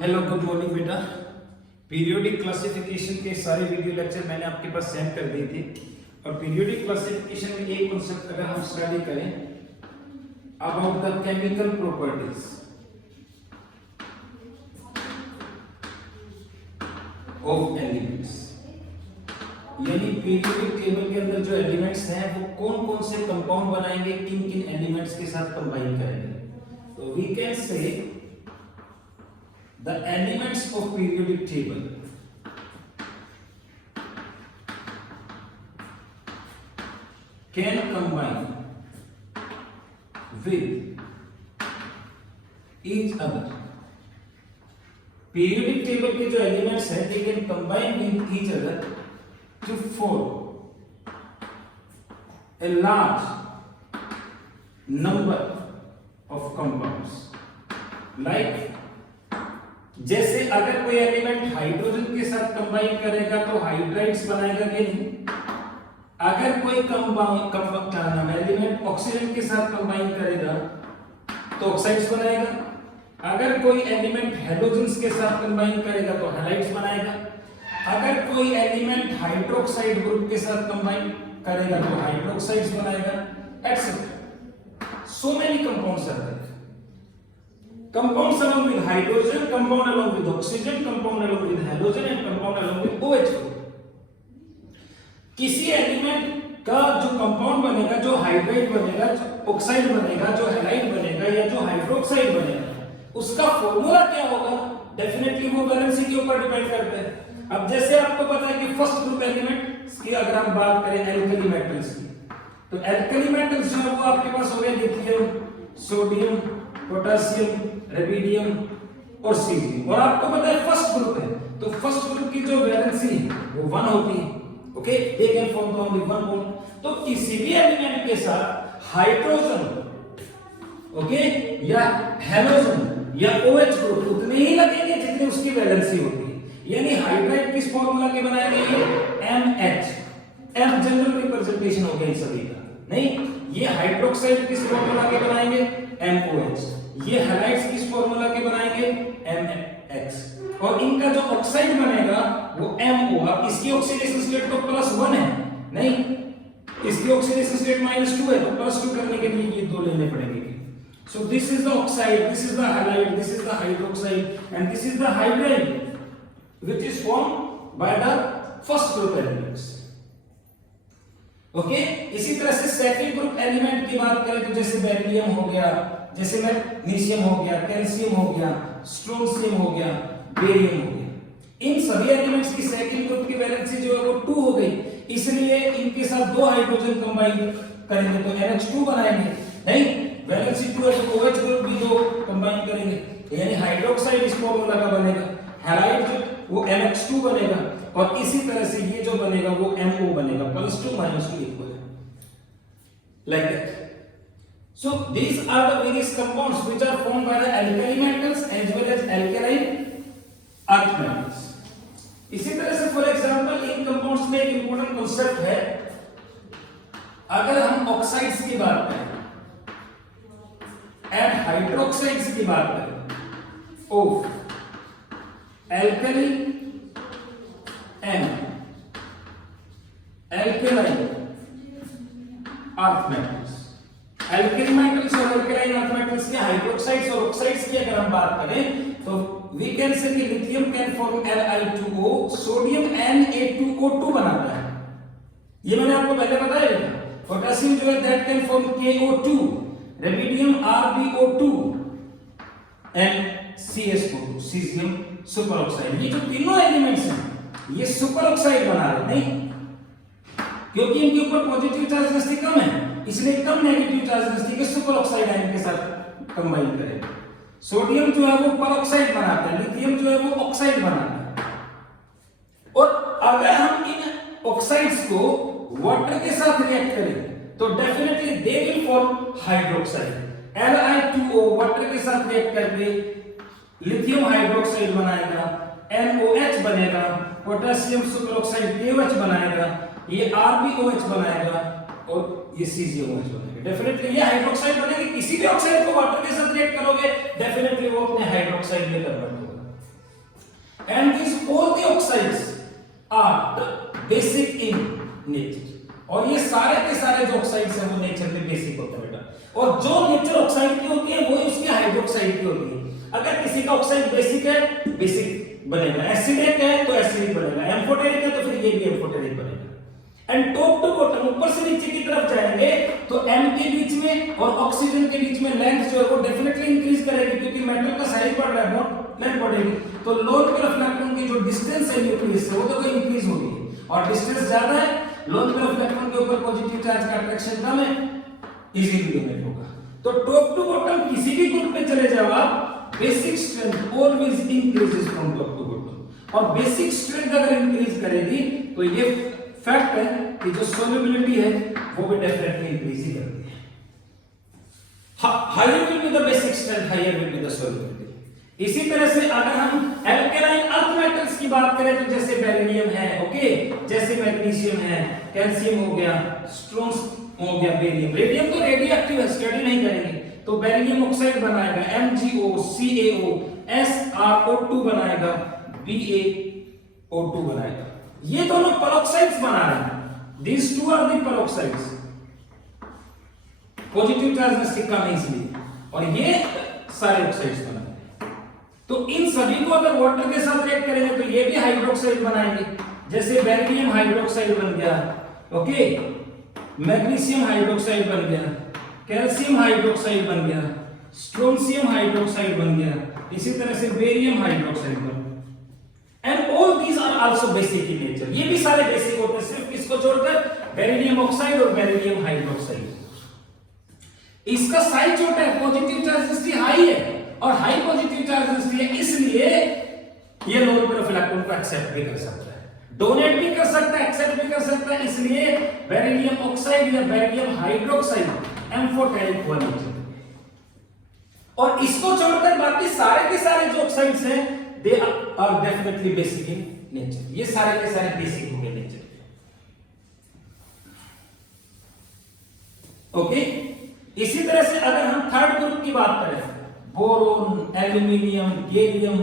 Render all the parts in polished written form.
Hello good morning बेटा। Periodic classification के सारे वीडियो लेक्चर मैंने आपके पास सेंड कर दिए थे और पीरियोडिक क्लासिफिकेशन में एक कांसेप्ट अगर हम स्टडी करें about the chemical properties of elements, यानी पीरियोडिक टेबल के अंदर जो एलिमेंट्स हैं वो कौन कौन से कंपाउंड बनाएंगे, किन किन एलिमेंट्स के साथ कंबाइन करेंगे। तो we can say the elements of periodic table can combine with each other. Periodic table के जो elements हैं they can combine with each other to form a large number of compounds. Like जैसे अगर कोई element hydrogen के साथ combine करेगा तो हाइड्राइड्स बनाएगा कि नहीं, अगर कोई एलिमेंट ऑक्सीजन के साथ कंबाइन करेगा तो ऑक्साइड्स बनाएगा, अगर कोई एलिमेंट हेलोजन्स के साथ कंबाइन करेगा तो हैलाइड्स बनाएगा, अगर कोई एलिमेंट हाइड्रोक्साइड ग्रुप के साथ कंबाइन करेगा तो हाइड्रोक्साइड्स बनाएगा, etcetera. So many compounds are there. Compounds along with hydrogen, compound along with oxygen, compound along with halogen and compound along with OH. किसी एलिमेंट का जो कंपाउंड बनेगा, जो हाइड्राइड बनेगा, जो ऑक्साइड बनेगा, जो हैलाइड बनेगा या जो हाइड्रोक्साइड बनेगा, उसका फॉर्मूला क्या होगा? डेफिनेटली वो वैलेंसी के ऊपर डिपेंड करता है। अब जैसे आपको पता है कि फर्स्ट ग्रुप एलिमेंट की अगर हम बात करें एल्कली मेटल्स की, तो एल्कली मेटल्स जो है वो आपके पास हो गए लिथियम, सोडियम, पोटेशियम, रेडियम और सीजियम। और आपको पता है फर्स्ट ग्रुप है, तो फर्स्ट ग्रुप की जो वैलेंसी है वो 1 होती है। Okay, they can form only 1 bond. तो किसी भी एलिमेंट के साथ हाइड्रोजन, ओके, या हेलोजन या OH ग्रुप उतने ही लगेंगे जितनी उसकी वैलेंसी होती है। यानी हाइड्राइड किस फॉर्मूला के बनाएंगे? MH। M जनरल रिप्रेजेंटेशन हो गया इन सभी का। नहीं, ये हाइड्रोक्साइड किस फॉर्मूला के बनाएंगे? MOH। ये हैलाइड्स किस फॉर्मूला के बनाएंगे? MX। और इनका जो ऑक्साइड बनेगा वो MO। अब इसकी ऑक्सीडेशन स्टेट तो +1 है, नहीं, इसकी ऑक्सीडेशन स्टेट -2 है, तो +2 करने के लिए ये दो लेने पड़ेंगे। सो this is the oxide, this is the halide, this is the hydroxide and this is the hydride which is formed by the first group elements. Okay, इसी तरह से सेकंड ग्रुप एलिमेंट की बात करें तो जैसे बेरिलियम हो गया, जैसे मैग्नीशियम हो गया, कैल्शियम हो गया, स्ट्रोंशियम हो गया, बेरियम हो गया। इन सभी एलिमेंट्स की सेकंड ग्रुप की वैलेंसी जो है वो 2 हो गई, इसलिए इनके साथ 2 हाइड्रोजन कंबाइन करेंगे तो NH2 बनाएंगे। नहीं, वैलेंसी 2 है तो OH ग्रुप भी 2 कंबाइन करेंगे, यानी हाइड्रोक्साइड इस फॉर्मूला का बनेगा, हैलाइड जो वो NH2 बनेगा और इसी तरह से ये जो बनेगा वो MO बनेगा, +2 -2 इक्वल है, like that. So these are the various compounds which are formed by the alkali metals as well as alkaline earth metals. इसी तरह से फॉर एग्जांपल इन कंपाउंड्स में एक इंपॉर्टेंट कांसेप्ट है, अगर हम ऑक्साइड्स की बात करें एंड हाइड्रोक्साइड्स की बात करें of alkali and alkaline earth metals, alkali metals और एल्कलाइन अर्थ मेटल्स के हाइड्रोक्साइड्स और ऑक्साइड्स की अगर हम बात करें तो वी कैन से कि lithium can form Li2O, sodium Na2O2 बनाता है, ये मैंने आपको पहले बताया था। पोटेशियम जो है that can form KO2, radium RbO2 and CSO2, caesium super oxide. ये जो तीनों एलिमेंट्स हैं ये सुपर ऑक्साइड बना रहे, नहीं, क्योंकि इनके ऊपर पॉजिटिव चार्ज डेंसिटी कम है, इसलिए कम नेगेटिव चार्ज डेंसिटी के सुपर ऑक्साइड आयन के साथ कंबाइन करें। सोडियम जो है वो परऑक्साइड बनाता है, लिथियम जो है वो ऑक्साइड बनाता है। और अगर हम इन ऑक्साइड्स को वाटर के साथ रिएक्ट करें तो definitely they will form hydroxide. Li2O water के साथ रिएक्ट करके लिथियम हाइड्रोक्साइड बनाएगा, NOH बनेगा, पोटेशियम सुपर ऑक्साइड KOH बनाएगा, ये RbOH बनाएगा और ये CgOH बनेगा। डेफिनेटली ये हाइड्रोक्साइड बनेगी, किसी भी ऑक्साइड को वाटर के साथ रिएक्ट करोगे डेफिनेटली वो अपने हाइड्रोक्साइड में कन्वर्ट होगा। and these all the oxides are basic in nature. और ये सारे के सारे जो ऑक्साइड्स हैं वो नेचर में बेसिक होते हैं बेटा। और जो नेचर ऑक्साइड की होती है वही उसकी हाइड्रोक्साइड की होती है। अगर किसी का ऑक्साइड बेसिक है, बेसिक बनेगा, एसिडिक है तो एसिडिक बनेगा, एम्फोटेरिक है तो फिर ये भी एम्फोटेरिक बनेगा। एंड टॉप टू बॉटम, ऊपर से नीचे की तरफ जाएंगे तो एम के बीच में और ऑक्सीजन के बीच में लेंथ जो है वो डेफिनेटली इंक्रीज करेगी, क्योंकि मेटल का साइज बढ़ रहा है, नॉट लेंथ बढ़ेगी। तो लोन पेयर ऑफ इलेक्ट्रॉन की जो डिस्टेंस है न्यूक्लियस से वो तो इंक्रीज होगी, और डिस्टेंस ज्यादा है, लोन पेयर ऑफ इलेक्ट्रॉन के ऊपर पॉजिटिव चार्ज का अट्रैक्शन कम है, इजीली डोनेट होगा। तो टॉप टू बॉटम किसी भी ग्रुप में चले जाओ आप, basic strength always increases from top to bottom. और बेसिक स्ट्रेंथ अगर इंक्रीज करेगी तो ये फैक्ट है कि जो सोल्युबिलिटी है वो भी डेफिनेटली इंक्रीज ही करती है। Higher will be the basic strength, higher will be the solubility. इसी तरह से अगर हम एल्केलाइन अर्थ मेटल्स की बात करें तो जैसे बेरिलियम है, ओके, जैसे मैग्नीशियम है, कैल्शियम हो गया, स्ट्रोंस हो गया, बेरियम, रेडियम तो रेडियो एक्टिव है, स्टडी नहीं करेंगे, तो बेरिलियम ऑक्साइड बनाएगा MgO CaO SrO2 बनाएगा, BaO2 बनाएगा। ये दोनों पेरोक्साइड्स बना रहे हैं, these two are the peroxides, positive charge इसके कम है इसलिए, और ये सारे ऑक्साइड्स बना रहे हैं। तो इन सभी को अगर वाटर के साथ रिएक्ट करेंगे तो ये भी हाइड्रोक्साइड बनाएंगे, जैसे बेरिलियम हाइड्रोक्साइड बन गया, ओके, मैग्नीशियम हाइड्रोक्साइड बन गया, कैल्शियम हाइड्रोक्साइड बन गया, स्ट्रोंशियम हाइड्रोक्साइड बन गया, इसी तरह से बेरियम हाइड्रोक्साइड बन गया। And all these are also basic in nature. ये भी सारे बेसिक होते हैं, सिर्फ इसको छोड़कर बेरिलियम ऑक्साइड और बेरिलियम हाइड्रोक्साइड। इसका साइज छोटा है, पॉजिटिव चार्ज डेंसिटी हाई है, और हाई पॉजिटिव चार्ज डेंसिटी है, इसलिए ये लोन पेयर ऑफ इलेक्ट्रॉन को एक्सेप्ट भी कर सकता है, डोनेट भी कर सकता है, एक्सेप्ट भी कर सकता है, इसलिए बेरिलियम ऑक्साइड या बेरिलियम हाइड्रोक्साइड एम्फोटेरिक हुआ नेचर। और इसको छोड़कर बाकी सारे के सारे जो ऑक्साइड्स हैं they are definitely basic in nature. ये सारे के सारे बेसिक हो गए नेचर। ओके, इसी तरह से अगर हम थर्ड ग्रुप की बात करें, बोरोन, एल्यूमिनियम, गैलियम,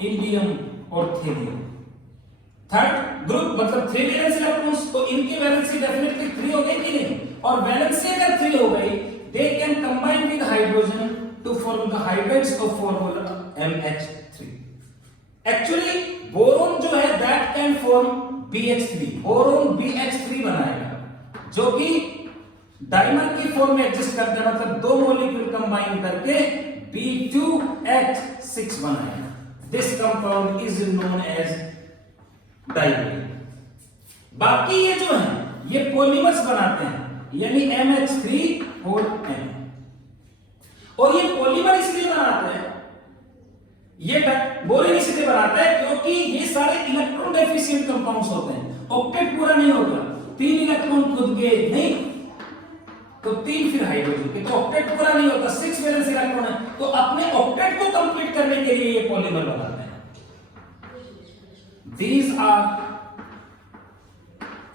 इंडियम और थेरियम। थर्ड ग्रुप मतलब 3 वैलेंस इलेक्ट्रॉन्स, तो इनकी वैलेंसी डेफिनेटली 3 हो गई कि नहीं, और वैलेंसी अगर 3 हो गई, they can combine with hydrogen to form the hydrides of formula MH3। Actually boron जो है that can form BH3, boron BH3 बनाएगा, जो कि डाइमर की फॉर्म में एग्जिस्ट करता है, मतलब 2 मॉलिक्यूल कंबाइन करके B2H6 बनाएगा। This compound is known as diborane. बाकी ये जो है ये पॉलीमर्स बनाते हैं, यानी MH3 और M। और ये पॉलीमर इसलिए बनाते हैं, ये बोरिन इसलिए बनाता है क्योंकि ये सारे इलेक्ट्रॉन डेफिशिएंट कंपाउंड्स होते हैं, ऑक्टेट पूरा नहीं होगा, 3 इलेक्ट्रॉन खुद के नहीं तो 3 फिर हाइड्रोजन के, तो ऑक्टेट पूरा नहीं होता, 6 वैलेंस इलेक्ट्रॉन है, तो अपने ऑक्टेट को कंप्लीट करने के लिए ये पॉलीमर बनाते हैं। These are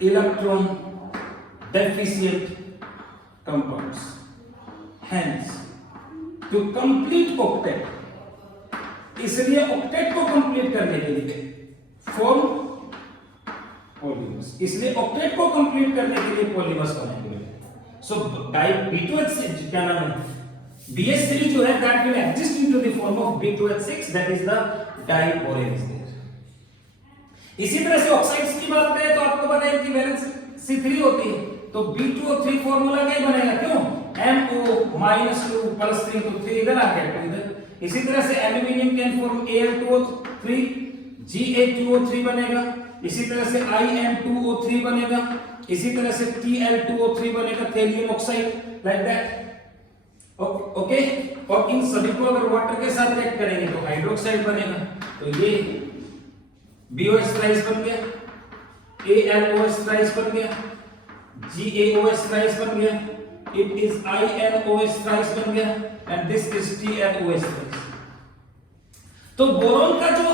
electron deficient compounds. Hence, to complete octet, इसलिए ऑक्टेट को कंप्लीट करने के लिए फॉर्म पॉलीमर्स, इसलिए ऑक्टेट को कंप्लीट करने के लिए पॉलीमर्स बनाएंगे। सो B2H6 क्या नाम है, BH3 जो है that will exist into the form of B2H6, that is the diborane is there. इसी तरह से ऑक्साइड्स की बात करें तो आपको पता है कि वैलेंसी 3 होती है, तो B2O3 फार्मूला क्या बनेगा, क्यों MO -2 +3, तो 3 इधर आ गया, 2 इधर। इसी तरह से aluminium can form Al2O3, Ga2O3 बनेगा, इसी तरह से In2O3 बनेगा, इसी तरह से Tl2O3 बनेगा, thorium oxide, like that. Okay, और इन सभी को अगर वाटर के साथ रिएक्ट करेंगे तो हाइड्रोक्साइड बनेगा, तो ये BOH थ्राइस बन गया, AlOH थ्राइस बन गया, GaOH थ्राइस बन गया, it is InOH थ्राइस बन गया, and this is TlOH thrice. तो बोरोन का जो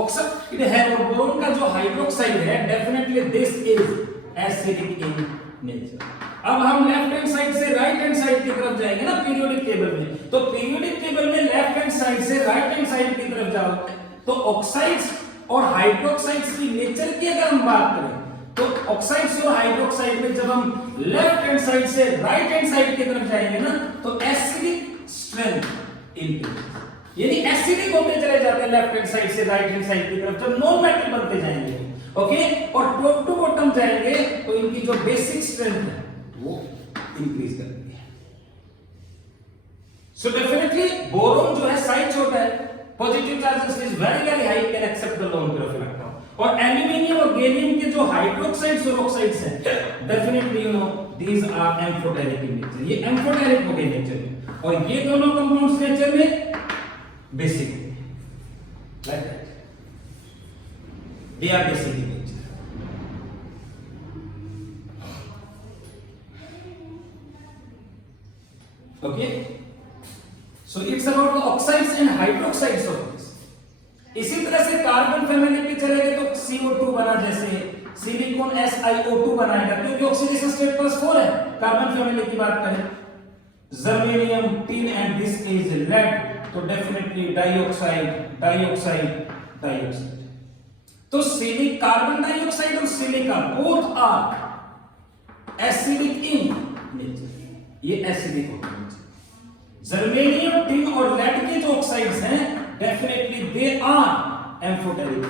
ऑक्साइड है और बोरोन का जो हाइड्रोक्साइड है, definitely this is acidic in nature. अब हम लेफ्ट हैंड साइड से राइट हैंड साइड की तरफ जाएंगे ना पीरियोडिक टेबल में, तो पीरियोडिक टेबल में लेफ्ट हैंड साइड से राइट हैंड साइड की तरफ जाओ तो ऑक्साइड्स और हाइड्रोक्साइड्स की नेचर की अगर हम बात करें तो ऑक्साइड्स और हाइड्रोक्साइड में जब हम लेफ्ट हैंड साइड से राइट हैंड साइड की तरफ जाएंगे ना तो एसिडिक स्ट्रेंथ इंक्रीज, यानी एसिडिक होते चले जाते हैं लेफ्ट हैंड साइड से राइट हैंड साइड की तरफ जब नॉन मेटल बनते जाएंगे, ओके। और टॉप टू बॉटम जाएंगे तो इनकी जो बेसिक स्ट्रेंथ है वो इंक्रीज करती है। सो डेफिनेटली बोरोन जो है साइज छोटा है, positive charges is very high, can accept the lone pair of electron. और एल्यूमिनियम और गैलियम के जो हाइड्रोक्साइड्स और ऑक्साइड्स हैं definitely you know these are amphoteric in nature, ये एम्फोटेरिक हो गए नेचर में, और ये दोनों कंपाउंड्स नेचर में basic like that, they are basic in nature. Okay, so it's about the oxides and hydroxides of this. इसी तरह से कार्बन फैमिली पे चले गए तो CO2 बना, जैसे सिलिकॉन SiO2 बनाएगा क्योंकि ऑक्सीडेशन स्टेट +4 है। कार्बन फैमिली की बात करें germanium, tin and this is lead, तो डेफिनेटली डाइऑक्साइड डाइऑक्साइड डाइऑक्साइड। तो सिलिक कार्बन डाइऑक्साइड और silica both are acidic in nature, ये एसिडिक होते हैं। जर्मेनियम, टिन और लेड के जो ऑक्साइड्स हैं डेफिनेटली दे आर एम्फोटेरिक,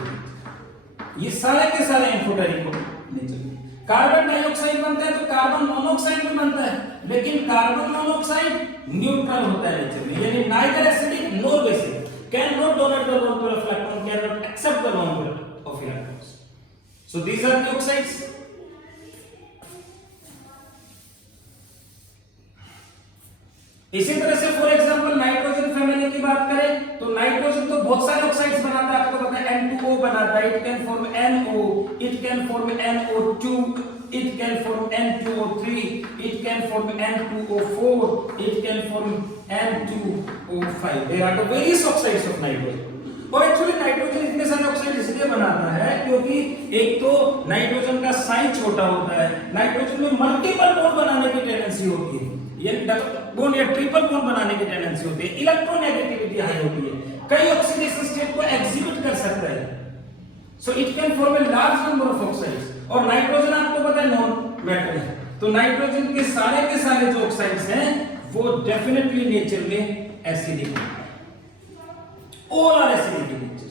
ये सारे के सारे एम्फोटेरिक नेचर। कार्बन डाइऑक्साइड बनता है तो कार्बन मोनोऑक्साइड में बनता है, लेकिन कार्बन मोनोऑक्साइड न्यूट्रल होता है नेचर में, यानी neither acidic nor basic, can not donate the lone pair of electron, can not accept the lone pair of electrons. So these are the oxides. इसी तरह से फॉर एग्जांपल नाइट्रोजन फैमिली की बात करें तो नाइट्रोजन तो बहुत सारे ऑक्साइड्स बनाता है, आपको पता है N2O बनाता है, it can form NO, it can form NO2, it can form N2O3, it can form N2O4, it can form N2O5। There are the various oxides of nitrogen. और एक्चुअली नाइट्रोजन इतने सारे ऑक्साइड इसलिए बनाता है क्योंकि एक तो नाइट्रोजन का साइज छोटा होता है, नाइट्रोजन में मल्टीपल बॉन्ड बनाने की टेंडेंसी होती है, ये डबल बॉन्ड या ट्रिपल बॉन्ड बनाने की टेंडेंसी होती है, इलेक्ट्रोनेगेटिविटी हाई होती है, कई ऑक्सीडेशन स्टेट को एग्जीक्यूट कर सकता है। So it can form a large number of oxides, और नाइट्रोजन आपको पता है नॉन मेटल है, तो नाइट्रोजन के सारे जो ऑक्साइड्स हैं वो डेफिनेटली नेचर में एसिडिक होते हैं, all are acidic in nature,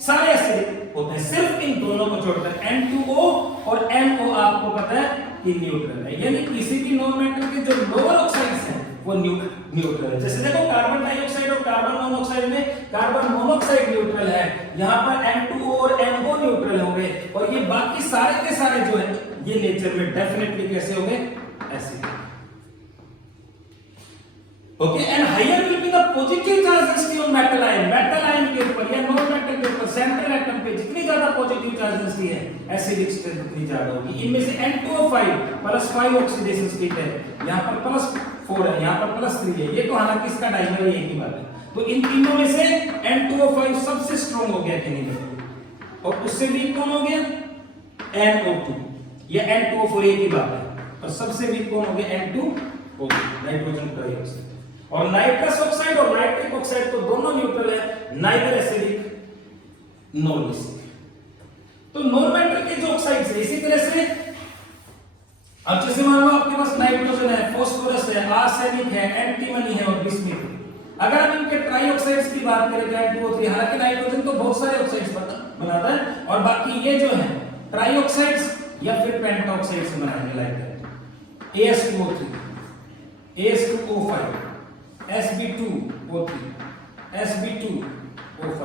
सारे एसिडिक होते हैं, सिर्फ इन दोनों को छोड़कर N2O और NO आपको पता है कि न्यूट्रल है, यानी किसी भी नॉन मेटल के जो लोअर ऑक्साइड्स हैं वो न्यूट्रल है। जैसे देखो कार्बन डाइऑक्साइड और कार्बन मोनोऑक्साइड में कार्बन मोनोऑक्साइड न्यूट्रल है, यहाँ पर N2O और NO न्यूट्रल हो गए, और ये बाकी सारे के सारे जो है ये नेचर में डेफिनेटली कैसे हो गए, acidic. Okay, and higher will be the positive charge density on metal ion के ऊपर या नॉन मेटल के ऊपर सेंट्रल एटम पे जितनी ज्यादा पॉजिटिव चार्ज डेंसिटी है एसिडिक स्ट्रेंथ उतनी ज्यादा होगी। इनमें से N2O5 +5 ऑक्सीडेशन स्टेट है, यहाँ पर +4 है, यहाँ पर +3 है, ये तो हालांकि इसका डायमर है, एक ही बात है। तो इन तीनों में से N2O5 सबसे स्ट्रांग हो गया केमिकली, और उससे वीक कौन हो गया, NO2 या N2O4, एक ही बात है, और सबसे वीक कौन हो गया, N2O, नाइट्रोजन डाइऑक्साइड। और नाइट्रस ऑक्साइड और नाइट्रिक ऑक्साइड तो दोनों न्यूट्रल है, नाइदर एसिडिक नॉर बेसिक। तो नॉन मेटल के जो ऑक्साइड्स है इसी तरह से, अब जैसे मान लो आपके पास नाइट्रोजन है, फास्फोरस है, आर्सेनिक है, एंटीमनी है और बिस्मुथ है। अगर हम इनके ट्राई ऑक्साइड्स की बात करें तो N2O3, हालांकि नाइट्रोजन तो बहुत सारे ऑक्साइड्स बनाता है, और बाकी ये जो है ट्राई ऑक्साइड्स या फिर पेंटा ऑक्साइड्स बनाने लायक है, AS2O3, AS2O5, Sb2O3, Sb2O5,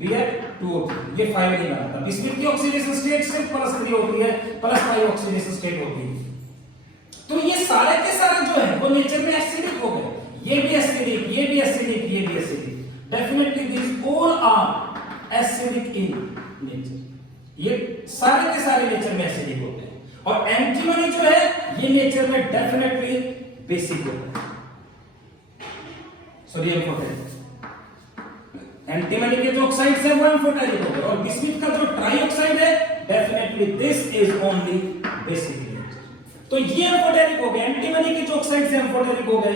Bf2O3, ये 5 नहीं बनाता। बिस्मुथ की ऑक्सीडेशन स्टेट सिर्फ +3 होती है, +5 ऑक्सीडेशन स्टेट होती है। तो ये सारे के सारे जो है वो नेचर में एसिडिक हो गए, ये भी एसिडिक, ये भी एसिडिक, ये भी acidic, definitely this all are acidic in nature, ये सारे के सारे नेचर में एसिडिक होते हैं। और एंटीमनी जो है ये नेचर में डेफिनेटली बेसिक होता है, सॉरी एम्फोटेरिक। एंटीमनी के जो ऑक्साइड्स हैं वो एम्फोटेरिक हो गए, और बिस्मुथ का जो ट्राई ऑक्साइड है definitely this is only basic nature. तो ये एम्फोटेरिक हो गए, एंटीमनी के जो ऑक्साइड्स हैं एम्फोटेरिक हो गए,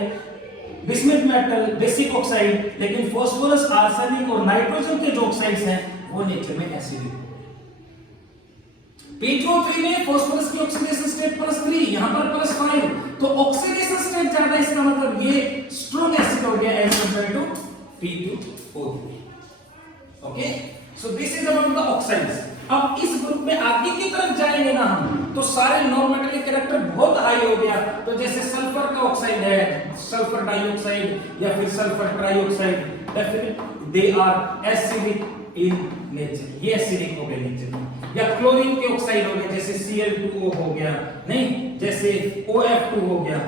बिस्मुथ मेटल बेसिक ऑक्साइड, लेकिन फास्फोरस, आर्सेनिक और नाइट्रोजन के जो ऑक्साइड्स हैं वो नेचर में एसिडिक। P2O3 में फास्फोरस की ऑक्सीडेशन स्टेट +3, यहां पर +5, तो ऑक्सीडेशन स्टेट ज्यादा, इसका मतलब ये स्ट्रॉन्ग एसिड हो गया as compare to P2O3। Okay, so this is about the oxides. अब इस ग्रुप में आगे की तरफ जाएंगे ना हम, तो सारे नॉन मेटालिक कैरेक्टर बहुत हाई हो गया। तो जैसे सल्फर का ऑक्साइड है, सल्फर डाइऑक्साइड या फिर sulphur trioxide, definitely they are acidic in nature, ये एसिडिक हो गए नेचर में। या क्लोरीन के ऑक्साइड हो गए, जैसे Cl2O हो गया, नहीं जैसे OF2 हो गया,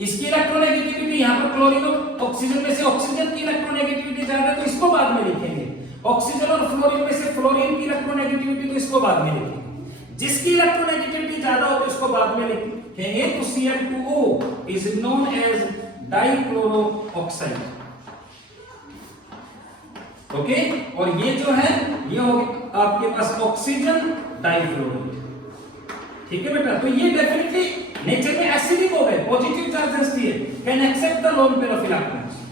इसकी इलेक्ट्रोनेगेटिविटी, यहां पर क्लोरीन और ऑक्सीजन में से ऑक्सीजन की इलेक्ट्रोनेगेटिविटी ज्यादा है, तो इसको बाद में लिखेंगे। ऑक्सीजन और फ्लोरीन में से फ्लोरीन की इलेक्ट्रोनेगेटिविटी, तो इसको बाद में लिखेंगे। जिसकी इलेक्ट्रोनेगेटिविटी ज्यादा हो तो इसको बाद में लिखेंगे। तो Cl2O is known as dichloro oxide. Okay, और ये जो है ये हो गया आपके पास ऑक्सीजन डाइफ्लोराइड। ठीक है बेटा, तो ये डेफिनेटली नेचर में एसिडिक हो गए, पॉजिटिव चार्जेस दिए, can accept the lone pair of electrons.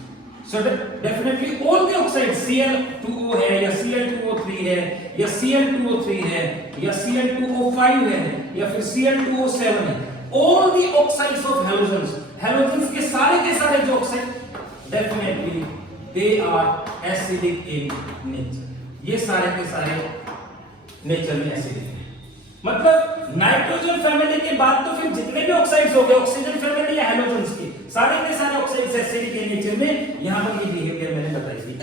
So definitely all the oxide, Cl2O है या Cl2O3 है या Cl2O3 है या Cl2O5 है या फिर Cl2O7 है, all the oxides of halogens, halogens के सारे जो oxide definitely they are acidic in nature, ये सारे के सारे नेचर में एसिडिक है। मतलब नाइट्रोजन फैमिली के बाद तो फिर जितने भी ऑक्साइड्स हो गए, ऑक्सीजन फैमिली या हैलोजेंस के सारे ऑक्साइड्स एसिडिक है नेचर में। यहां पर ये बिहेवियर मैंने बताई थी।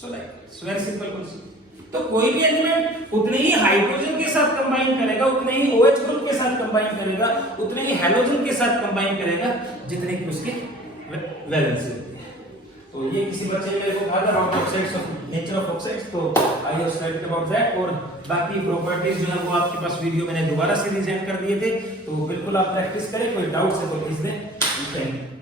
So like very simple concept. तो कोई भी एलिमेंट उतने ही हाइड्रोजन के साथ कंबाइन करेगा, उतने ही OH ग्रुप के साथ कंबाइन करेगा, उतने ही हैलोजन के साथ कंबाइन करेगा जितने कि उसके वैलेंसी। तो ये किसी बच्चे ने को कहा था about oxides of nature of oxides, तो I have studied about that. और बाकी प्रॉपर्टीज जो है वो आपके पास वीडियो मैंने दोबारा से रिजेंट कर दिए थे, तो बिल्कुल आप प्रैक्टिस करें। कोई डाउट्स है तो प्लीज दें।